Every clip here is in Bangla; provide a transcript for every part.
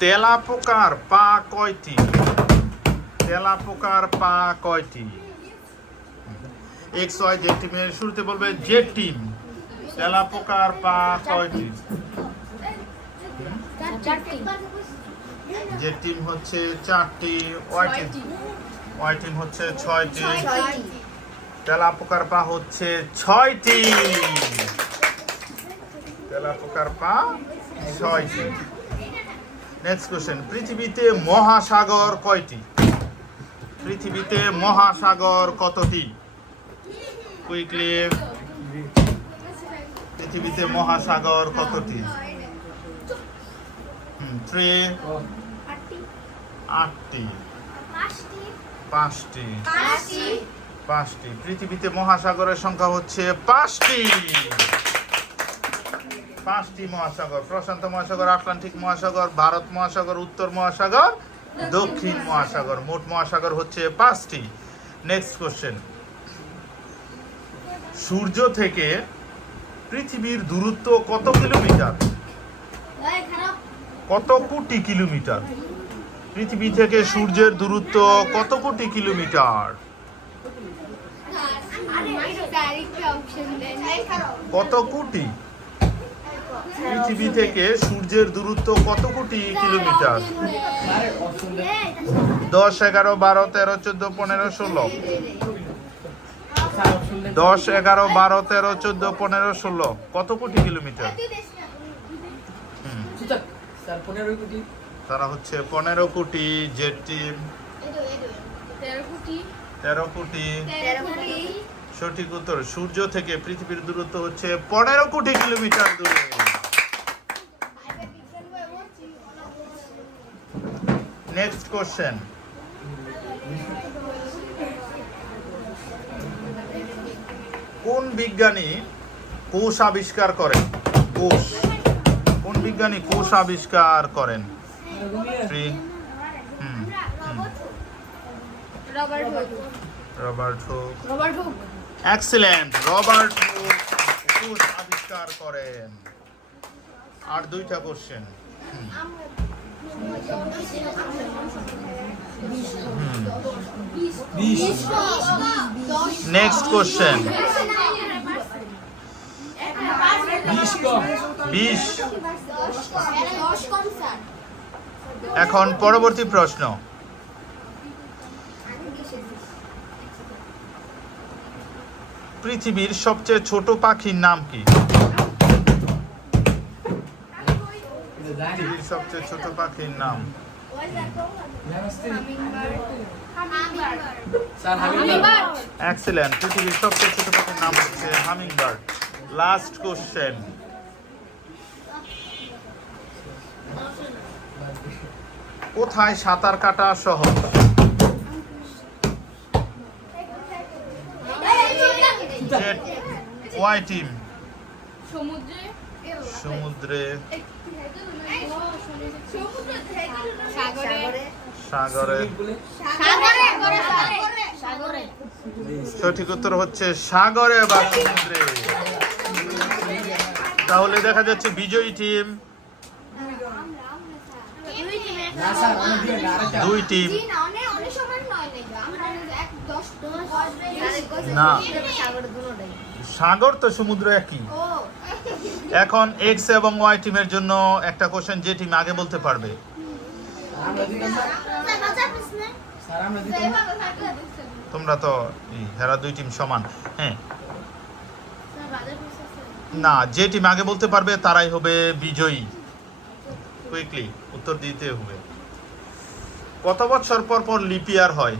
তেলাপোকার পা কয়টি? তেলাপোকার পা কয়টি? এক্স ওয়াই জেড টিমের শুরুতে বলবে জেড টিম। তেলাপোকার পা কয়টি? জেড টিম হচ্ছে 4টি, ওয়াই টিম হচ্ছে 6টি। তেলাপোকার পা হচ্ছে 6টি। তেলাপোকার পা 6টি। নেক্সট কোশ্চেন, পৃথিবীতে মহাসাগর কয়টি? পৃথিবীতে মহাসাগর কতটি? কুইকলি, পৃথিবীতে মহাসাগর কতটি? 3, 8টি, 5টি, 5টি। পৃথিবীতে মহাসাগরের সংখ্যা হচ্ছে 5টি। 5টি মহাসাগর: প্রশান্ত মহাসাগর, আটলান্টিক মহাসাগর, ভারত মহাসাগর, উত্তর মহাসাগর, দক্ষিণ মহাসাগর। মোট মহাসাগর হচ্ছে 5টি। নেক্সট কোশ্চেন, সূর্য থেকে পৃথিবীর দূরত্ব কত কিলোমিটার? কত কোটি কিলোমিটার? পৃথিবী থেকে সূর্যের দূরত্ব কত কোটি কিলোমিটার? কত কোটি? পৃথিবী থেকে সূর্যের দূরত্ব কত কোটি কিলোমিটার? 10, 11, 12, 13, 14, 15, 16। 10, 11, 12, 13, 14, 15, 16 কত কোটি কিলোমিটার? তারা হচ্ছে 15 কোটি। জেড টিম 13 কোটি। সঠিক উত্তর, সূর্য থেকে পৃথিবীর দূরত্ব হচ্ছে 15 কোটি কিলোমিটার দূরে। নেক্সট কোশ্চেন, কোন বিজ্ঞানী কোষ আবিষ্কার করেন? কোষ, কোন বিজ্ঞানী কোষ আবিষ্কার করেন? Robert Hooke. Excellent, Robert Hooke কোষ আবিষ্কার করেন। আর 2টা কোশ্চেন। Next question, 20। এখন পরবর্তী প্রশ্ন, পৃথিবীর সবচেয়ে ছোট পাখির নাম কি? পৃথিবীর সবচেয়ে ছোট পাখির নাম? এক্সিলেন্ট, পৃথিবীর সবচেয়ে ছোট পাখির নাম হচ্ছে হামিংবার্ড। লাস্ট কোশ্চেন, কোথায় সাঁতার কাটা সহজ? ওয়াই টিম সমুদ্রে, সাগরে। সঠিক উত্তর হচ্ছে সাগরে বা সমুদ্রে। তাহলে দেখা যাচ্ছে বিজয়ী টিম 2 টিম। না, সাগর তো সমুদ্র একই। এখন এক্স এবং ওয়াই টিমের জন্য একটা কোশ্চেন, যে টিম আগে বলতে পারবে। তোমরা তো হেরা 2 টিম সমান। হ্যাঁ, না, যে টিম আগে বলতে পারবে তারাই হবে বিজয়ী। কুইকলি উত্তর দিতে হবে। কত বছর পর পর লিপ ইয়ার হয়?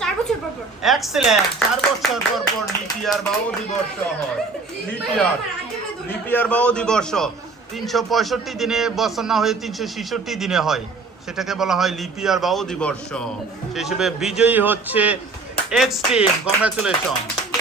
4 বছর পর পর। এক্সিলেন্ট, 4 বছর পর পর লিপ ইয়ার বা অধিবর্ষ হয়। লিপ ইয়ার বা অধিবর্ষ 365 দিনে বছর না হয়ে 366 দিনে হয়, সেটাকে বলা হয় লিপ ইয়ার বা অধিবর্ষ। সেই হিসেবে বিজয়ী হচ্ছে এক্স টিম। কংগ্রাচুলেশন।